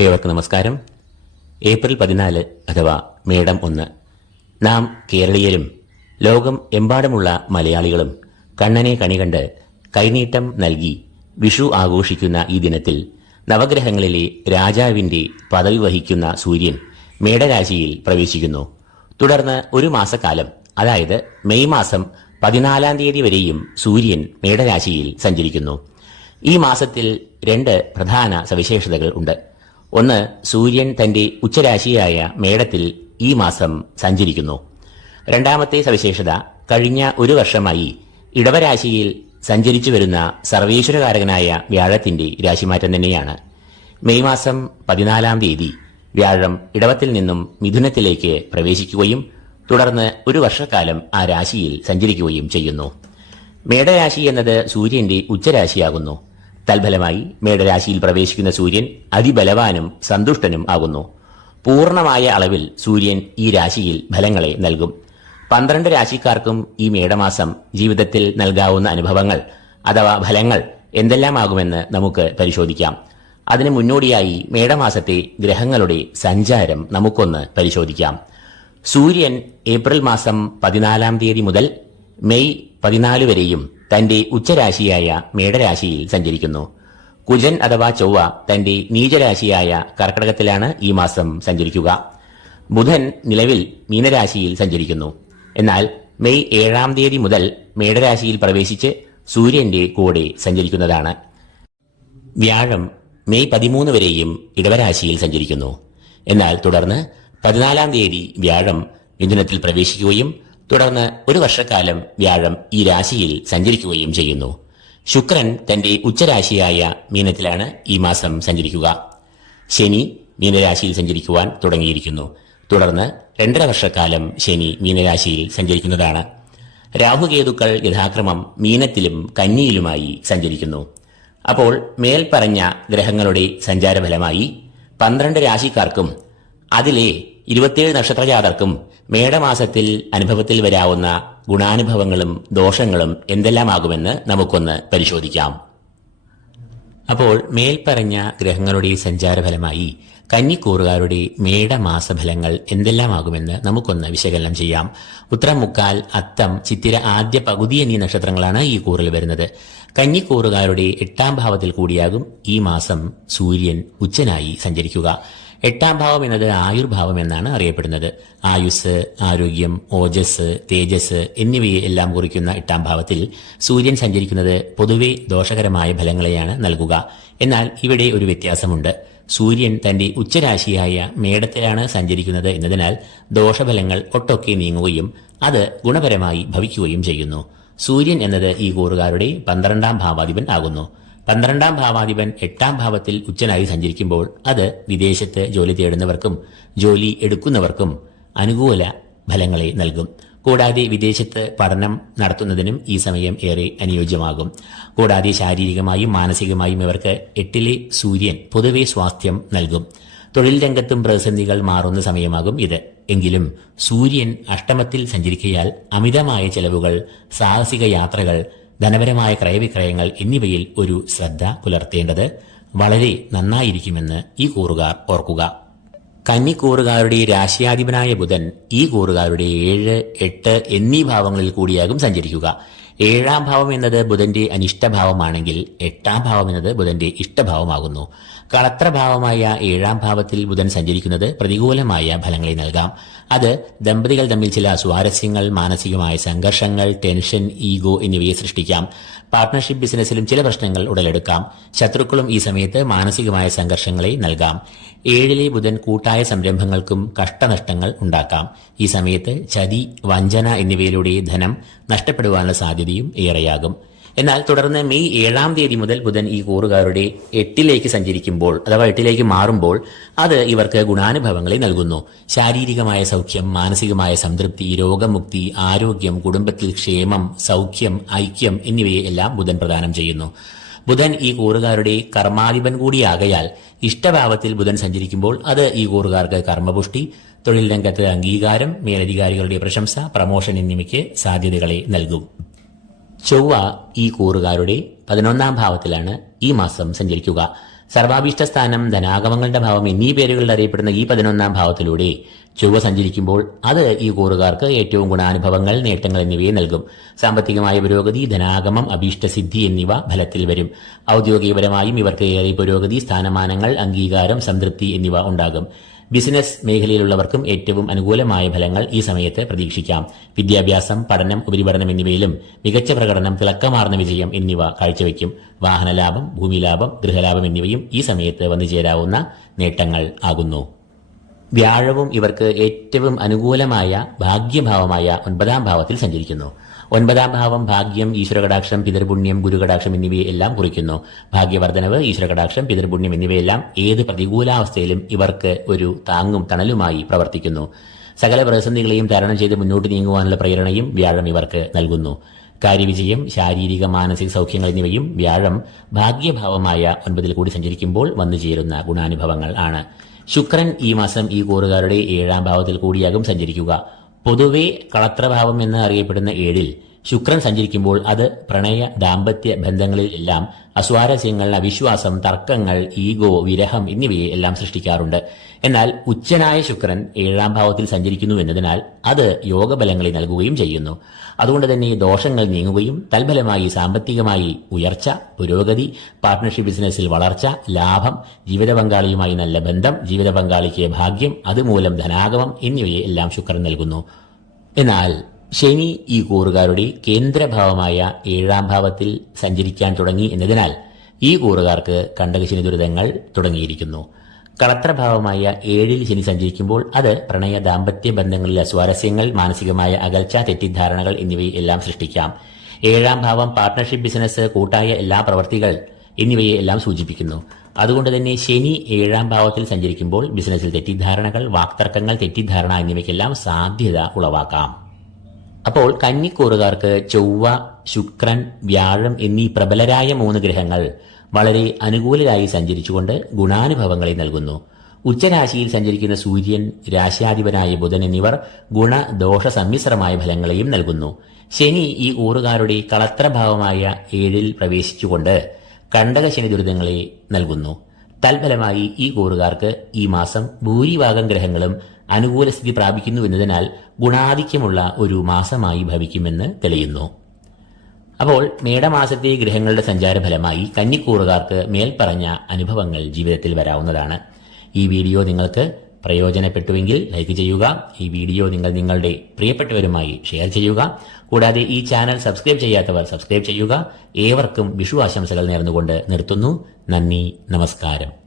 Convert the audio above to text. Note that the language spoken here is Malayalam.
ഏവർക്കും നമസ്കാരം. ഏപ്രിൽ പതിനാല് അഥവാ മേടം ഒന്ന്. നാം കേരളീയരും ലോകം എമ്പാടുമുള്ള മലയാളികളും കണ്ണനെ കണികണ്ട് കൈനീട്ടം നൽകി വിഷു ആഘോഷിക്കുന്ന ഈ ദിനത്തിൽ നവഗ്രഹങ്ങളിലെ രാജാവിന്റെ പദവി വഹിക്കുന്ന സൂര്യൻ മേടരാശിയിൽ പ്രവേശിക്കുന്നു. തുടർന്ന് ഒരു മാസക്കാലം അതായത് മെയ് മാസം പതിനാലാം തീയതി വരെയും സൂര്യൻ മേടരാശിയിൽ സഞ്ചരിക്കുന്നു. ഈ മാസത്തിൽ രണ്ട് പ്രധാന സവിശേഷതകൾ ഉണ്ട്. ഒന്ന് സൂര്യൻ തന്റെ ഉച്ചരാശിയായ മേടത്തിൽ ഈ മാസം സഞ്ചരിക്കുന്നു. രണ്ടാമത്തെ സവിശേഷത കഴിഞ്ഞ ഒരു വർഷമായി ഇടവരാശിയിൽ സഞ്ചരിച്ചു വരുന്ന സർവേശ്വരകാരകനായ വ്യാഴത്തിന്റെ രാശിമാറ്റം തന്നെയാണ്. മെയ് മാസം പതിനാലാം തീയതി വ്യാഴം ഇടവത്തിൽ നിന്നും മിഥുനത്തിലേക്ക് പ്രവേശിക്കുകയും തുടർന്ന് ഒരു വർഷക്കാലം ആ രാശിയിൽ സഞ്ചരിക്കുകയും ചെയ്യുന്നു. മേടരാശി എന്നത് സൂര്യന്റെ ഉച്ചരാശിയാകുന്നു. തൽഫലമായി മേടരാശിയിൽ പ്രവേശിക്കുന്ന സൂര്യൻ അതിബലവാനും സന്തുഷ്ടനും ആകുന്നു. പൂർണമായ അളവിൽ സൂര്യൻ ഈ രാശിയിൽ ഫലങ്ങളെ നൽകും. പന്ത്രണ്ട് രാശിക്കാർക്കും ഈ മേടമാസം ജീവിതത്തിൽ നൽകാവുന്ന അനുഭവങ്ങൾ അഥവാ ഫലങ്ങൾ എന്തെല്ലാമാകുമെന്ന് നമുക്ക് പരിശോധിക്കാം. അതിന് മുന്നോടിയായി മേടമാസത്തെ ഗ്രഹങ്ങളുടെ സഞ്ചാരം നമുക്കൊന്ന് പരിശോധിക്കാം. സൂര്യൻ ഏപ്രിൽ മാസം പതിനാലാം തീയതി മുതൽ മെയ് പതിനാല് വരെയും തന്റെ ഉച്ചരാശിയായ മേടരാശിയിൽ സഞ്ചരിക്കുന്നു. കുജൻ അഥവാ ചൊവ്വ തന്റെ നീചരാശിയായ കർക്കടകത്തിലാണ് ഈ മാസം സഞ്ചരിക്കുക. ബുധൻ നിലവിൽ മീനരാശിയിൽ സഞ്ചരിക്കുന്നു. എന്നാൽ മെയ് ഏഴാം തീയതി മുതൽ മേടരാശിയിൽ പ്രവേശിച്ച് സൂര്യന്റെ കൂടെ സഞ്ചരിക്കുന്നതാണ്. വ്യാഴം മെയ് പതിമൂന്ന് വരെയും ഇടവരാശിയിൽ സഞ്ചരിക്കുന്നു. എന്നാൽ തുടർന്ന് പതിനാലാം തീയതി വ്യാഴം മിഥുനത്തിൽ പ്രവേശിക്കുകയും തുടർന്ന് ഒരു വർഷക്കാലം വ്യാഴം ഈ രാശിയിൽ സഞ്ചരിക്കുകയും ചെയ്യുന്നു. ശുക്രൻ തന്റെ ഉച്ചരാശിയായ മീനത്തിലാണ് ഈ മാസം സഞ്ചരിക്കുക. ശനി മീനരാശിയിൽ സഞ്ചരിക്കുവാൻ തുടങ്ങിയിരിക്കുന്നു. തുടർന്ന് രണ്ടര വർഷക്കാലം ശനി മീനരാശിയിൽ സഞ്ചരിക്കുന്നതാണ്. രാഹുകേതുക്കൾ യഥാക്രമം മീനത്തിലും കന്നിയിലുമായി സഞ്ചരിക്കുന്നു. അപ്പോൾ മേൽപ്പറഞ്ഞ ഗ്രഹങ്ങളുടെ സഞ്ചാരഫലമായി പന്ത്രണ്ട് രാശിക്കാർക്കും അതിലെ ഇരുപത്തിയേഴ് നക്ഷത്രജാതർക്കും മേടമാസത്തിൽ അനുഭവത്തിൽ വരാവുന്ന ഗുണാനുഭവങ്ങളും ദോഷങ്ങളും എന്തെല്ലാമാകുമെന്ന് നമുക്കൊന്ന് പരിശോധിക്കാം. അപ്പോൾ മേൽപ്പറഞ്ഞ ഗ്രഹങ്ങളുടെ സഞ്ചാരഫലമായി കന്നിക്കൂറുകാരുടെ മേടമാസഫലങ്ങൾ എന്തെല്ലാമാകുമെന്ന് നമുക്കൊന്ന് വിശകലനം ചെയ്യാം. ഉത്തരം മുക്കാൽ അത്തം ചിത്തിര ആദ്യ പകുതി എന്നീ നക്ഷത്രങ്ങളാണ് ഈ കൂറിൽ വരുന്നത്. കന്നിക്കൂറുകാരുടെ എട്ടാം ഭാവത്തിൽ കൂടിയാകും ഈ മാസം സൂര്യൻ ഉച്ചനായി സഞ്ചരിക്കുക. എട്ടാം ഭാവം എന്നത് ആയുർഭാവം എന്നാണ് അറിയപ്പെടുന്നത്. ആയുസ് ആരോഗ്യം ഓജസ് തേജസ് എന്നിവയെ എല്ലാം കുറിക്കുന്ന എട്ടാം ഭാവത്തിൽ സൂര്യൻ സഞ്ചരിക്കുന്നത് പൊതുവെ ദോഷകരമായ ഫലങ്ങളെയാണ് നൽകുക. എന്നാൽ ഇവിടെ ഒരു വ്യത്യാസമുണ്ട്. സൂര്യൻ തന്റെ ഉച്ചരാശിയായ മേടത്തിലാണ് സഞ്ചരിക്കുന്നത് എന്നതിനാൽ ദോഷഫലങ്ങൾ ഒട്ടൊക്കെ നീങ്ങുകയും അത് ഗുണപരമായി ഭവിക്കുകയും ചെയ്യുന്നു. സൂര്യൻ എന്നത് ഈ കൂറുകാരുടെ പന്ത്രണ്ടാം ഭാവാധിപൻ ആകുന്നു. പന്ത്രണ്ടാം ഭാവാധിപൻ എട്ടാം ഭാവത്തിൽ ഉച്ചനായി സഞ്ചരിക്കുമ്പോൾ അത് വിദേശത്ത് ജോലി തേടുന്നവർക്കും ജോലി എടുക്കുന്നവർക്കും അനുകൂല ഫലങ്ങളെ നൽകും. കൂടാതെ വിദേശത്ത് പഠനം നടത്തുന്നതിനും ഈ സമയം ഏറെ അനുയോജ്യമാകും. കൂടാതെ ശാരീരികമായും മാനസികമായും ഇവർക്ക് എട്ടിലെ സൂര്യൻ പൊതുവെ സ്വാസ്ഥ്യം നൽകും. തൊഴിൽ രംഗത്തും പ്രതിസന്ധികൾ മാറുന്ന സമയമാകും ഇത്. എങ്കിലും സൂര്യൻ അഷ്ടമത്തിൽ സഞ്ചരിക്കയാൽ അമിതമായ ചെലവുകൾ സാഹസിക യാത്രകൾ ധനപരമായ ക്രയവിക്രയങ്ങൾ എന്നിവയിൽ ഒരു ശ്രദ്ധ പുലർത്തേണ്ടത് വളരെ നന്നായിരിക്കുമെന്ന് ഈ കൂറുകാർ ഓർക്കുക. കന്നിക്കൂറുകാരുടെ രാശിയാധിപനായ ബുധൻ ഈ കൂറുകാരുടെ ഏഴ് എട്ട് എന്നീ ഭാവങ്ങളിൽ കൂടിയാകും സഞ്ചരിക്കുക. ഏഴാം ഭാവം എന്നത് ബുധന്റെ അനിഷ്ടഭാവമാണെങ്കിൽ എട്ടാം ഭാവം എന്നത് ബുധന്റെ ഇഷ്ടഭാവമാകുന്നു. കളത്രഭാവമായ ഏഴാം ഭാവത്തിൽ ബുധൻ സഞ്ചരിക്കുന്നത് പ്രതികൂലമായ ഫലങ്ങളെ നൽകാം. അത് ദമ്പതികൾ തമ്മിൽ ചില സ്വാരസ്യങ്ങൾ മാനസികമായ സംഘർഷങ്ങൾ ടെൻഷൻ ഈഗോ എന്നിവയെ സൃഷ്ടിക്കാം. പാർട്ട്ണർഷിപ്പ് ബിസിനസ്സിലും ചില പ്രശ്നങ്ങൾ ഉടലെടുക്കാം. ശത്രുക്കളും ഈ സമയത്ത് മാനസികമായ സംഘർഷങ്ങളെ നൽകാം. ഏഴിലെ ബുധൻ കൂട്ടായ സംരംഭങ്ങൾക്കും കഷ്ടനഷ്ടങ്ങൾ ഉണ്ടാക്കാം. ഈ സമയത്ത് ചതി വഞ്ചന എന്നിവയിലൂടെ ധനം നഷ്ടപ്പെടുവാനുള്ള സാധ്യതയും ഏറെയാകും. എന്നാൽ തുടർന്ന് മെയ് ഏഴാം തീയതി മുതൽ ബുധൻ ഈ കൂറുകാരുടെ എട്ടിലേക്ക് സഞ്ചരിക്കുമ്പോൾ അഥവാ എട്ടിലേക്ക് മാറുമ്പോൾ അത് ഇവർക്ക് ഗുണാനുഭവങ്ങളെ നൽകുന്നു. ശാരീരികമായ സൗഖ്യം മാനസികമായ സംതൃപ്തി രോഗമുക്തി ആരോഗ്യം കുടുംബത്തിൽ ക്ഷേമം സൗഖ്യം ഐക്യം എന്നിവയെ എല്ലാം ബുധൻ പ്രദാനം ചെയ്യുന്നു. ബുധൻ ഈ കൂറുകാരുടെ കർമാധിപൻ കൂടിയാകയാൽ ഇഷ്ടഭാവത്തിൽ ബുധൻ സഞ്ചരിക്കുമ്പോൾ അത് ഈ കൂറുകാർക്ക് കർമ്മപുഷ്ടി തൊഴിൽ രംഗത്ത് അംഗീകാരം മേലധികാരികളുടെ പ്രശംസ പ്രമോഷൻ എന്നിവയ്ക്ക് സാധ്യതകളെ നൽകും. ചൊവ്വ ഈ കൂറുകാരുടെ പതിനൊന്നാം ഭാവത്തിലാണ് ഈ മാസം സഞ്ചരിക്കുക. സർവാഭീഷ്ട സ്ഥാനം ധനാഗമങ്ങളുടെ ഭാവം എന്നീ പേരുകളിൽ അറിയപ്പെടുന്ന ഈ പതിനൊന്നാം ഭാവത്തിലൂടെ ചൊവ്വ സഞ്ചരിക്കുമ്പോൾ അത് ഈ കൂറുകാർക്ക് ഏറ്റവും ഗുണാനുഭവങ്ങൾ നേട്ടങ്ങൾ എന്നിവയെ നൽകും. സാമ്പത്തികമായ പുരോഗതി ധനാഗമം അഭീഷ്ടസിദ്ധി എന്നിവ ഫലത്തിൽ വരും. ഔദ്യോഗികപരമായും ഇവർക്ക് ഏറെ പുരോഗതി സ്ഥാനമാനങ്ങൾ അംഗീകാരം സംതൃപ്തി എന്നിവ ഉണ്ടാകും. ബിസിനസ് മേഖലയിലുള്ളവർക്കും ഏറ്റവും അനുകൂലമായ ഫലങ്ങൾ ഈ സമയത്ത് പ്രതീക്ഷിക്കാം. വിദ്യാഭ്യാസം പഠനം ഉപരിപഠനം എന്നിവയിലും മികച്ച പ്രകടനം തിളക്കമാർന്ന വിജയം എന്നിവ കാഴ്ചവെക്കും. വാഹനലാഭം ഭൂമിലാഭം ഗൃഹലാഭം എന്നിവയും ഈ സമയത്ത് വന്നു ചേരാവുന്ന നേട്ടങ്ങൾ ആകുന്നു. വ്യാഴവും ഇവർക്ക് ഏറ്റവും അനുകൂലമായ ഭാഗ്യഭാവമായ ഒൻപതാം ഭാവത്തിൽ സഞ്ചരിക്കുന്നു. ഒൻപതാം ഭാവം ഭാഗ്യം ഈശ്വരകടാക്ഷം പിതൃപുണ്യം ഗുരുകടാക്ഷം എന്നിവയെല്ലാം കുറിക്കുന്നു. ഭാഗ്യവർദ്ധനവ് ഈശ്വരകടാക്ഷം പിതൃപുണ്യം എന്നിവയെല്ലാം ഏത് പ്രതികൂലാവസ്ഥയിലും ഇവർക്ക് ഒരു താങ്ങും തണലുമായി പ്രവർത്തിക്കുന്നു. സകല പ്രതിസന്ധികളെയും തരണം ചെയ്ത് മുന്നോട്ട് നീങ്ങുവാനുള്ള പ്രേരണയും വ്യാഴം ഇവർക്ക് നൽകുന്നു. കാര്യവിജയം ശാരീരിക മാനസിക സൗഖ്യങ്ങൾ എന്നിവയും വ്യാഴം ഭാഗ്യഭാവമായ ഒൻപതിൽ കൂടി സഞ്ചരിക്കുമ്പോൾ വന്നു ചേരുന്ന ഗുണാനുഭവങ്ങൾ ആണ്. ശുക്രൻ ഈ മാസം ഈ കൂറുകാരുടെ ഏഴാം ഭാവത്തിൽ കൂടിയാകും സഞ്ചരിക്കുക. പൊതുവെ കളത്രഭാവം എന്ന് അറിയപ്പെടുന്ന ഏഴിൽ ശുക്രൻ സഞ്ചരിക്കുമ്പോൾ അത് പ്രണയ ദാമ്പത്യ ബന്ധങ്ങളിൽ എല്ലാം അസ്വാരസ്യങ്ങൾ അവിശ്വാസം തർക്കങ്ങൾ ഈഗോ വിരഹം എന്നിവയെ എല്ലാം സൃഷ്ടിക്കാറുണ്ട്. എന്നാൽ ഉച്ചനായ ശുക്രൻ ഏഴാം ഭാവത്തിൽ സഞ്ചരിക്കുന്നു എന്നതിനാൽ അത് യോഗബലങ്ങളെ നൽകുകയും ചെയ്യുന്നു. അതുകൊണ്ട് തന്നെ ദോഷങ്ങൾ നീങ്ങുകയും തൽഫലമായി സാമ്പത്തികമായി ഉയർച്ച പുരോഗതി പാർട്ട്ണർഷിപ്പ് ബിസിനസ്സിൽ വളർച്ച ലാഭം ജീവിത പങ്കാളിയുമായി നല്ല ബന്ധം ജീവിത പങ്കാളിക്ക് ഭാഗ്യം അതുമൂലം ധനാഗമം എന്നിവയെ എല്ലാം ശുക്രൻ നൽകുന്നു. എന്നാൽ ശനി ഈ കൂറുകാരുടെ കേന്ദ്രഭാവമായ ഏഴാം ഭാവത്തിൽ സഞ്ചരിക്കാൻ തുടങ്ങി എന്നതിനാൽ ഈ കൂറുകാർക്ക് കണ്ടകശനി ദുരിതങ്ങൾ തുടങ്ങിയിരിക്കുന്നു. കളത്രഭാവമായ ഏഴിൽ ശനി സഞ്ചരിക്കുമ്പോൾ അത് പ്രണയ ദാമ്പത്യ ബന്ധങ്ങളിൽ അസ്വാരസ്യങ്ങൾ മാനസികമായ അകൽച്ച തെറ്റിദ്ധാരണകൾ എന്നിവയെല്ലാം സൃഷ്ടിക്കാം. ഏഴാം ഭാവം പാർട്ട്ണർഷിപ്പ് ബിസിനസ് കൂട്ടായ എല്ലാ പ്രവർത്തികൾ എന്നിവയെ എല്ലാം സൂചിപ്പിക്കുന്നു. അതുകൊണ്ട് തന്നെ ശനി ഏഴാം ഭാവത്തിൽ സഞ്ചരിക്കുമ്പോൾ ബിസിനസ്സിൽ തെറ്റിദ്ധാരണകൾ വാക്തർക്കങ്ങൾ തെറ്റിദ്ധാരണ എന്നിവയ്ക്കെല്ലാം സാധ്യത ഉളവാക്കാം. അപ്പോൾ കന്നിക്കൂറുകാർക്ക് ചൊവ്വ ശുക്രൻ വ്യാഴം എന്നീ പ്രബലരായ മൂന്ന് ഗ്രഹങ്ങൾ വളരെ അനുകൂലരായി സഞ്ചരിച്ചുകൊണ്ട് ഗുണാനുഭവങ്ങളെ നൽകുന്നു. ഉച്ചരാശിയിൽ സഞ്ചരിക്കുന്ന സൂര്യൻ രാശ്യാധിപനായ ബുധൻ എന്നിവർ ഗുണദോഷ സമ്മിശ്രമായ ഫലങ്ങളെയും നൽകുന്നു. ശനി ഈ ഊറുകാരുടെ കളത്രഭാവമായ ഏഴിൽ പ്രവേശിച്ചുകൊണ്ട് കണ്ടകശനി ദുരിതങ്ങളെ നൽകുന്നു. തൽഫലമായി ഈ കൂറുകാർക്ക് ഈ മാസം ഭൂരിഭാഗം ഗ്രഹങ്ങളും അനുകൂല സ്ഥിതി പ്രാപിക്കുന്നു എന്നതിനാൽ ഗുണാധിക്യമുള്ള ഒരു മാസമായി ഭവിക്കുമെന്ന് തെളിയുന്നു. അപ്പോൾ മേടമാസത്തെ ഗ്രഹങ്ങളുടെ സഞ്ചാരഫലമായി കന്നിക്കൂറുകാർക്ക് മേൽപ്പറഞ്ഞ അനുഭവങ്ങൾ ജീവിതത്തിൽ വരാവുന്നതാണ്. ഈ വീഡിയോ നിങ്ങൾക്ക് പ്രയോജനപ്പെട്ടുവെങ്കിൽ ലൈക്ക് ചെയ്യുക. ഈ വീഡിയോ നിങ്ങൾ നിങ്ങളുടെ പ്രിയപ്പെട്ടവരുമായി ഷെയർ ചെയ്യുക. കൂടാതെ ഈ ചാനൽ സബ്സ്ക്രൈബ് ചെയ്യാത്തവർ സബ്സ്ക്രൈബ് ചെയ്യുക. ഏവർക്കും വിഷു ആശംസകൾ നേർന്നുകൊണ്ട് നിർത്തുന്നു. നന്ദി നമസ്കാരം.